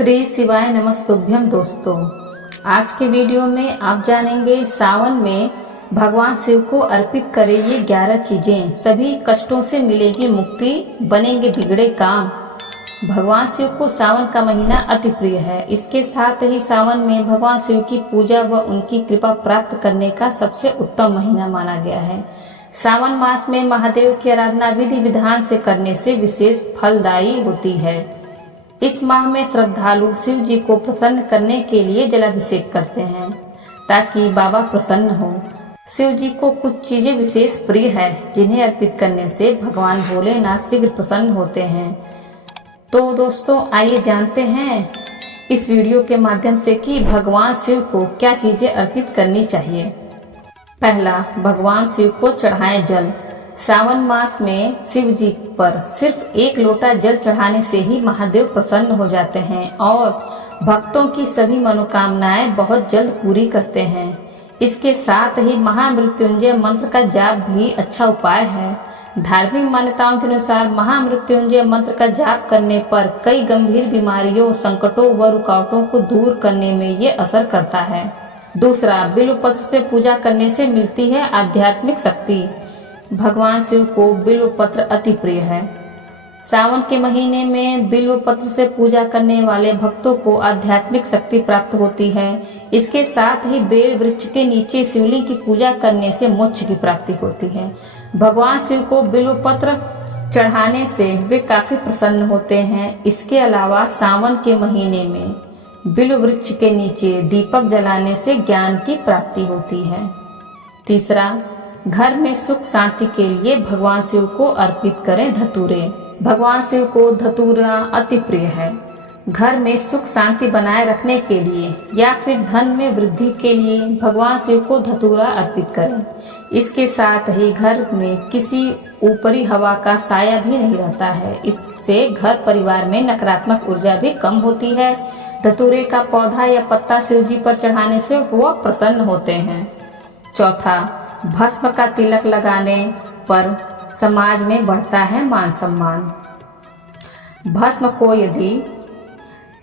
श्री शिवाय नमस्तुभ्यम। दोस्तों, आज के वीडियो में आप जानेंगे सावन में भगवान शिव को अर्पित करें ये 11 चीजें, सभी कष्टों से मिलेगी मुक्ति, बनेंगे बिगड़े काम। भगवान शिव को सावन का महीना अति प्रिय है। इसके साथ ही सावन में भगवान शिव की पूजा व उनकी कृपा प्राप्त करने का सबसे उत्तम महीना माना गया है। सावन मास में महादेव की आराधना विधि विधान से करने से विशेष फलदायी होती है। इस माह में श्रद्धालु शिव जी को प्रसन्न करने के लिए जलाभिषेक करते हैं ताकि बाबा प्रसन्न हो। शिव जी को कुछ चीजें विशेष प्रिय है जिन्हें अर्पित करने से भगवान भोलेनाथ शीघ्र प्रसन्न होते हैं। तो दोस्तों, आइए जानते हैं इस वीडियो के माध्यम से कि भगवान शिव को क्या चीजें अर्पित करनी चाहिए। पहला, भगवान शिव को चढ़ाएं जल। सावन मास में शिव जी पर सिर्फ 1 लोटा जल चढ़ाने से ही महादेव प्रसन्न हो जाते हैं और भक्तों की सभी मनोकामनाएं बहुत जल्द पूरी करते हैं। इसके साथ ही महामृत्युंजय मंत्र का जाप भी अच्छा उपाय है। धार्मिक मान्यताओं के अनुसार महामृत्युंजय मंत्र का जाप करने पर कई गंभीर बीमारियों, संकटों व रुकावटों को दूर करने में ये असर करता है। दूसरा, बिल्व पत्र से पूजा करने से मिलती है आध्यात्मिक शक्ति। भगवान शिव को बिल्व पत्र अति प्रिय है। सावन के महीने में बिल्व पत्र से पूजा करने वाले भक्तों को आध्यात्मिक शक्ति प्राप्त होती है। इसके साथ ही बेल वृक्ष के नीचे शिवलिंग की पूजा करने से मोक्ष की प्राप्ति होती है। भगवान शिव को बिल्व पत्र चढ़ाने से वे काफी प्रसन्न होते हैं। इसके अलावा सावन के महीने में बिल्व वृक्ष के नीचे दीपक जलाने से ज्ञान की प्राप्ति होती है। तीसरा, घर में सुख शांति के लिए भगवान शिव को अर्पित करें धतूरे। भगवान शिव को धतूरा अति प्रिय है। घर में सुख शांति बनाए रखने के लिए या फिर धन में वृद्धि के लिए भगवान शिव को धतूरा अर्पित करें। इसके साथ ही घर में किसी ऊपरी हवा का साया भी नहीं रहता है। इससे घर परिवार में नकारात्मक ऊर्जा भी कम होती है। धतूरे का पौधा या पत्ता शिव जी पर चढ़ाने से वह प्रसन्न होते हैं। चौथा, भस्म का तिलक लगाने पर समाज में बढ़ता है मान सम्मान। भस्म को यदि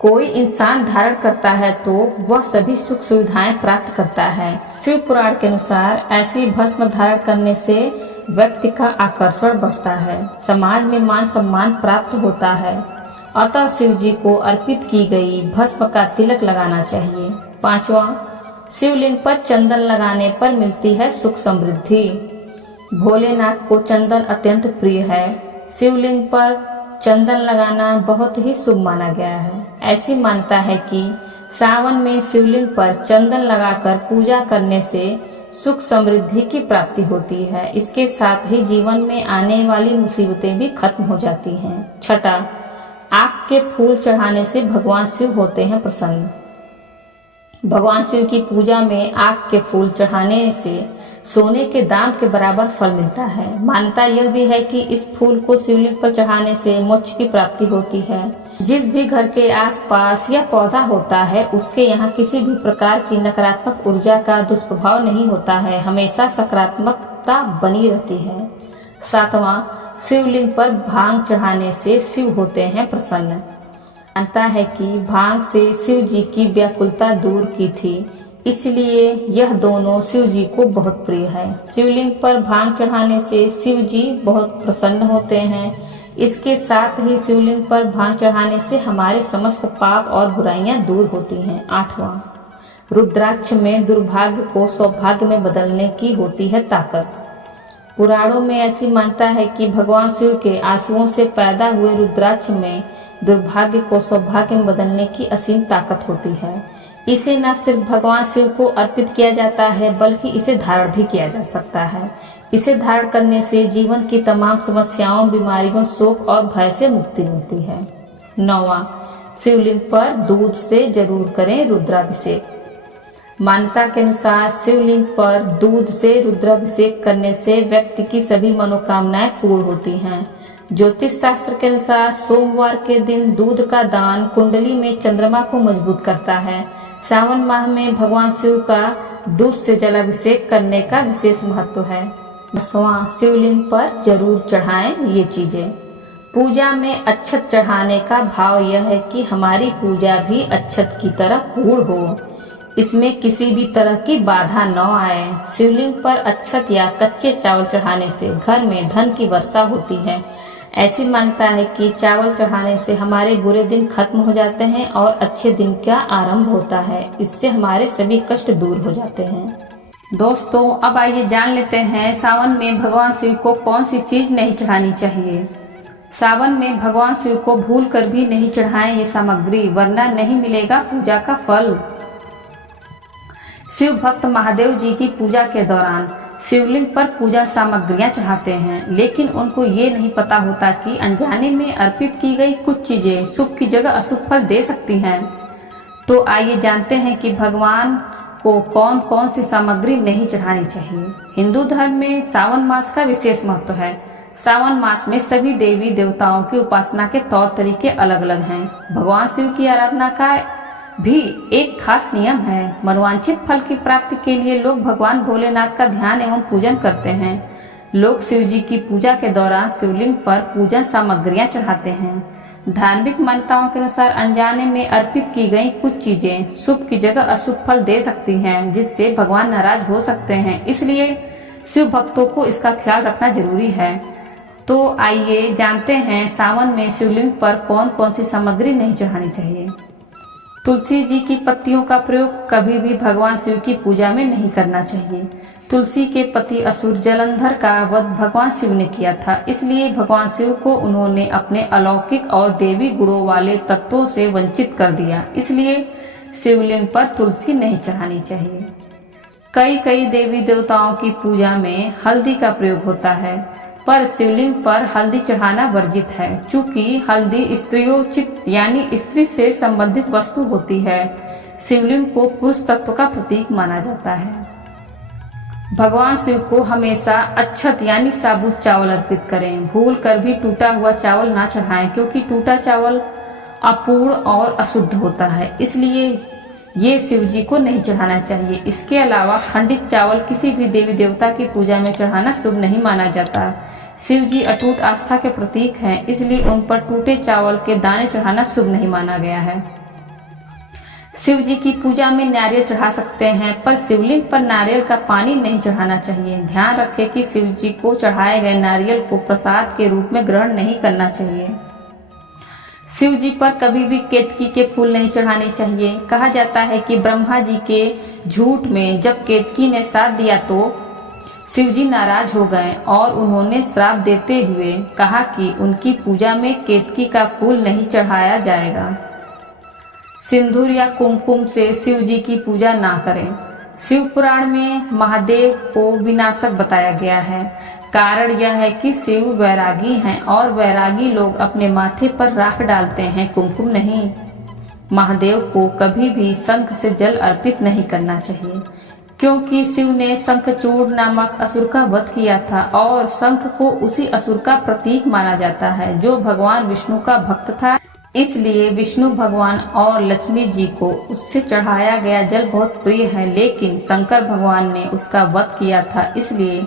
कोई इंसान धारण करता है तो वह सभी सुख सुविधाएं प्राप्त करता है। शिव पुराण के अनुसार ऐसी भस्म धारण करने से व्यक्ति का आकर्षण बढ़ता है, समाज में मान सम्मान प्राप्त होता है। अतः शिव जी को अर्पित की गई भस्म का तिलक लगाना चाहिए। पांचवा, शिवलिंग पर चंदन लगाने पर मिलती है सुख समृद्धि। भोलेनाथ को चंदन अत्यंत प्रिय है। शिवलिंग पर चंदन लगाना बहुत ही शुभ माना गया है। ऐसी मान्यता है कि सावन में शिवलिंग पर चंदन लगाकर पूजा करने से सुख समृद्धि की प्राप्ति होती है। इसके साथ ही जीवन में आने वाली मुसीबतें भी खत्म हो जाती हैं। छठा, आक के फूल चढ़ाने से भगवान शिव होते हैं प्रसन्न। भगवान शिव की पूजा में आक के फूल चढ़ाने से सोने के दाम के बराबर फल मिलता है। मान्यता यह भी है कि इस फूल को शिवलिंग पर चढ़ाने से मोक्ष की प्राप्ति होती है। जिस भी घर के आसपास यह पौधा होता है उसके यहाँ किसी भी प्रकार की नकारात्मक ऊर्जा का दुष्प्रभाव नहीं होता है, हमेशा सकारात्मकता बनी रहती है। सातवां, शिवलिंग पर भांग चढ़ाने से शिव होते हैं प्रसन्न। मानता है कि भांग से शिव जी की व्याकुलता दूर की थी, इसलिए यह दोनों शिव जी को बहुत प्रिय है। शिवलिंग पर भांग चढ़ाने से शिव जी बहुत प्रसन्न होते हैं। इसके साथ ही शिवलिंग पर भांग चढ़ाने से हमारे समस्त पाप और बुराइयां दूर होती हैं। आठवां, रुद्राक्ष में दुर्भाग्य को सौभाग्य में बदलने की होती है ताकत। पुराणों में ऐसी मान्यता है कि भगवान शिव के आंसुओं से पैदा हुए रुद्राक्ष में दुर्भाग्य को सौभाग्य में बदलने की असीम ताकत होती है। इसे न सिर्फ भगवान शिव को अर्पित किया जाता है बल्कि इसे धारण भी किया जा सकता है। इसे धारण करने से जीवन की तमाम समस्याओं, बीमारियों, शोक और भय से मुक्ति मिलती है। नौवां, शिवलिंग पर दूध से जरूर करें रुद्राभिषेक। मान्यता के अनुसार शिवलिंग पर दूध से रुद्राभिषेक करने से व्यक्ति की सभी मनोकामनाएं पूर्ण होती हैं। ज्योतिष शास्त्र के अनुसार सोमवार के दिन दूध का दान कुंडली में चंद्रमा को मजबूत करता है। सावन माह में भगवान शिव का दूध से जलाभिषेक करने का विशेष महत्व है। 10वां, शिवलिंग पर जरूर चढ़ाएं ये चीजें। पूजा में अक्षत चढ़ाने का भाव यह है कि हमारी पूजा भी अक्षत की तरह पूर्ण हो, इसमें किसी भी तरह की बाधा न आए। शिवलिंग पर अक्षत या कच्चे चावल चढ़ाने से घर में धन की वर्षा होती है। ऐसी मान्यता है कि चावल चढ़ाने से हमारे बुरे दिन खत्म हो जाते हैं और अच्छे दिन का आरंभ होता है। इससे हमारे सभी कष्ट दूर हो जाते हैं। दोस्तों, अब आइए जान लेते हैं सावन में भगवान शिव को कौन सी चीज नहीं चढ़ानी चाहिए। सावन में भगवान शिव को भूल कर भी नहीं चढ़ाएं ये सामग्री, वरना नहीं मिलेगा पूजा का फल। शिव भक्त महादेव जी की पूजा के दौरान शिवलिंग पर पूजा सामग्रियां चढ़ाते हैं, लेकिन उनको ये नहीं पता होता कि अनजाने में अर्पित की गई कुछ चीजें शुभ की जगह अशुभ फल दे सकती हैं। तो आइए जानते हैं कि भगवान को कौन कौन सी सामग्री नहीं चढ़ानी चाहिए। हिंदू धर्म में सावन मास का विशेष महत्व है। सावन मास में सभी देवी देवताओं की उपासना के तौर तरीके अलग अलग हैं। भगवान शिव की आराधना का भी एक खास नियम है। मनोवांछित फल की प्राप्ति के लिए लोग भगवान भोलेनाथ का ध्यान एवं पूजन करते हैं। लोग शिव जी की पूजा के दौरान शिवलिंग पर पूजन सामग्रियां चढ़ाते हैं। धार्मिक मान्यताओं के अनुसार अनजाने में अर्पित की गई कुछ चीजें शुभ की जगह अशुभ फल दे सकती हैं, जिससे भगवान नाराज हो सकते हैं। इसलिए शिव भक्तों को इसका ख्याल रखना जरूरी है। तो आइए जानते हैं सावन में शिवलिंग पर कौन कौन सी सामग्री नहीं चढ़ानी चाहिए। तुलसी जी की पत्तियों का प्रयोग कभी भी भगवान शिव की पूजा में नहीं करना चाहिए। तुलसी के पति असुर जलंधर का वध भगवान शिव ने किया था, इसलिए भगवान शिव को उन्होंने अपने अलौकिक और देवी गुणों वाले तत्वों से वंचित कर दिया। इसलिए शिवलिंग पर तुलसी नहीं चढ़ानी चाहिए। कई देवी देवताओं की पूजा में हल्दी का प्रयोग होता है, पर शिवलिंग पर हल्दी चढ़ाना वर्जित है। चूंकि हल्दी स्त्रियोचित यानी स्त्री से संबंधित वस्तु होती है, शिवलिंग को पुरुष तत्व का प्रतीक माना जाता है। भगवान शिव को हमेशा अक्षत यानी साबुत चावल अर्पित करें। भूल कर भी टूटा हुआ चावल ना चढ़ाएं, क्योंकि टूटा चावल अपूर्ण और अशुद्ध होता है, इसलिए ये शिव जी को नहीं चढ़ाना चाहिए। इसके अलावा खंडित चावल किसी भी देवी देवता की पूजा में चढ़ाना शुभ नहीं माना जाता। शिव जी अटूट आस्था के प्रतीक हैं, इसलिए उन पर टूटे चावल के दाने चढ़ाना शुभ नहीं माना गया है। शिव जी की पूजा में नारियल चढ़ा सकते हैं, पर शिवलिंग पर नारियल का पानी नहीं चढ़ाना चाहिए। ध्यान रखें कि शिव जी को चढ़ाए गए नारियल को प्रसाद के रूप में ग्रहण नहीं करना चाहिए। शिव जी पर कभी भी केतकी के फूल नहीं चढ़ाने चाहिए। कहा जाता है कि ब्रह्मा जी के झूठ में जब केतकी ने साथ दिया तो शिव जी नाराज हो गए और उन्होंने श्राप देते हुए कहा कि उनकी पूजा में केतकी का फूल नहीं चढ़ाया जाएगा। सिंदूर या कुमकुम से शिव जी की पूजा ना करें। शिव पुराण में महादेव को विनाशक बताया गया है। कारण यह है कि शिव वैरागी हैं और वैरागी लोग अपने माथे पर राख डालते हैं, कुमकुम नहीं। महादेव को कभी भी शंख से जल अर्पित नहीं करना चाहिए, क्योंकि शिव ने शंखचूड़ नामक असुर का वध किया था और शंख को उसी असुर का प्रतीक माना जाता है, जो भगवान विष्णु का भक्त था। इसलिए विष्णु भगवान और लक्ष्मी जी को उससे चढ़ाया गया जल बहुत प्रिय है, लेकिन शंकर भगवान ने उसका वध किया था, इसलिए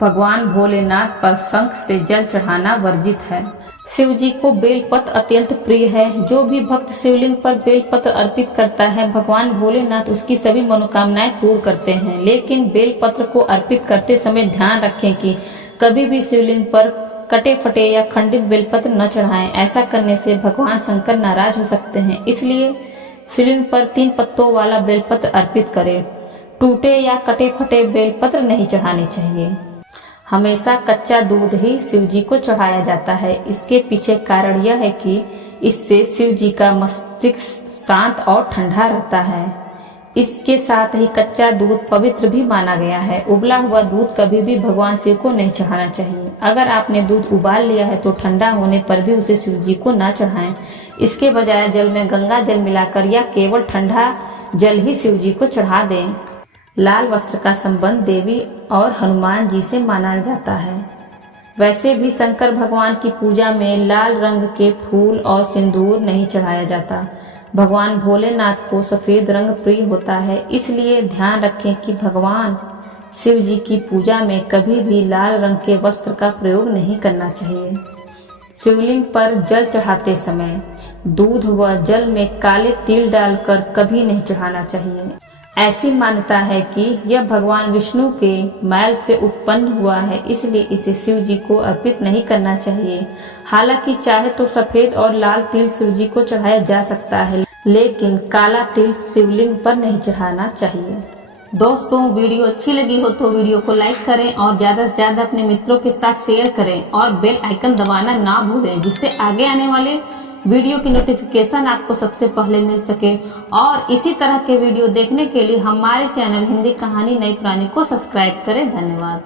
भगवान भोलेनाथ पर शंख से जल चढ़ाना वर्जित है। शिव जी को बेलपत्र अत्यंत प्रिय है। जो भी भक्त शिवलिंग पर बेलपत्र अर्पित करता है, भगवान भोलेनाथ उसकी सभी मनोकामनाएं पूर्ण करते हैं। लेकिन बेलपत्र को अर्पित करते समय ध्यान रखें कि कभी भी शिवलिंग पर कटे फटे या खंडित बेलपत्र न चढ़ाएं। ऐसा करने से भगवान शंकर नाराज हो सकते हैं, इसलिए शिवलिंग पर 3 पत्तों वाला बेलपत्र अर्पित करें। टूटे या कटे फटे बेलपत्र नहीं चढ़ाने चाहिए। हमेशा कच्चा दूध ही शिव जी को चढ़ाया जाता है। इसके पीछे कारण यह है कि इससे शिव जी का मस्तिष्क शांत और ठंडा रहता है। इसके साथ ही कच्चा दूध पवित्र भी माना गया है। उबला हुआ दूध कभी भी भगवान शिव को नहीं चढ़ाना चाहिए। अगर आपने दूध उबाल लिया है तो ठंडा होने पर भी उसे शिव जी को ना चढ़ाएं। इसके बजाय जल में गंगा जल मिलाकर या केवल ठंडा जल ही शिव जी को चढ़ा दें। लाल वस्त्र का संबंध देवी और हनुमान जी से माना जाता है। वैसे भी शंकर भगवान की पूजा में लाल रंग के फूल और सिंदूर नहीं चढ़ाया जाता। भगवान भोलेनाथ को सफेद रंग प्रिय होता है, इसलिए ध्यान रखें कि भगवान शिव जी की पूजा में कभी भी लाल रंग के वस्त्र का प्रयोग नहीं करना चाहिए। शिवलिंग पर जल चढ़ाते समय दूध व जल में काले तिल डालकर कभी नहीं चढ़ाना चाहिए। ऐसी मान्यता है कि यह भगवान विष्णु के मैल से उत्पन्न हुआ है, इसलिए इसे शिव जी को अर्पित नहीं करना चाहिए। हालांकि चाहे तो सफेद और लाल तिल शिव जी को चढ़ाया जा सकता है, लेकिन काला तिल शिवलिंग पर नहीं चढ़ाना चाहिए। दोस्तों, वीडियो अच्छी लगी हो तो वीडियो को लाइक करें और ज्यादा से ज्यादा अपने मित्रों के साथ शेयर करें और बेल आइकन दबाना ना भूलें, जिससे आगे आने वाले वीडियो की नोटिफिकेशन आपको सबसे पहले मिल सके। और इसी तरह के वीडियो देखने के लिए हमारे चैनल हिंदी कहानी नई पुरानी को सब्सक्राइब करें। धन्यवाद।